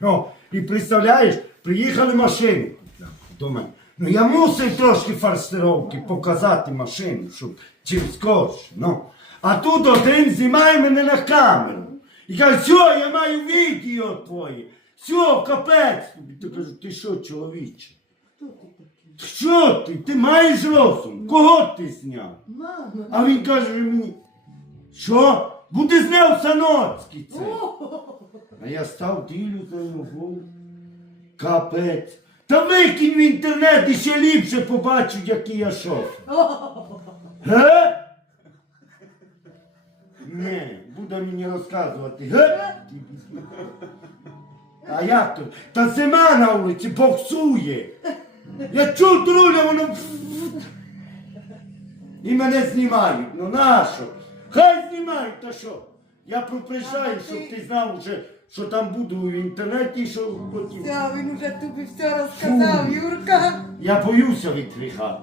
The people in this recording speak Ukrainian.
Ну, і представляєш, приїхали машини до мене. Ну я мусив трошки фарстировки показати машину, щоб чим скорше. Ну. А тут один знімає мене на камеру. І каже, все, я маю відео твоє. Все, капець. тобі». Ти кажу, ти що, чоловіче? Що ти? Ти маєш розум? Кого ти зняв? А він каже мені, що? Буде зняв Саноцький це. А я став ділю за його. Капець. Та викинь в інтернет і ще ліпше побачу, який я шофер. Ге? Не, буде мені розказувати. Ге? А як то? Та зима на вулиці боксує. Я чув труля, воно. І мене знімають. Ну нащо? Хай знімають, та що? Я пропрещаю, щоб ти знав вже, що там буду в інтернеті, що хотів. Все, він уже тобі все розказав, Юрка. Я боюся від гріха.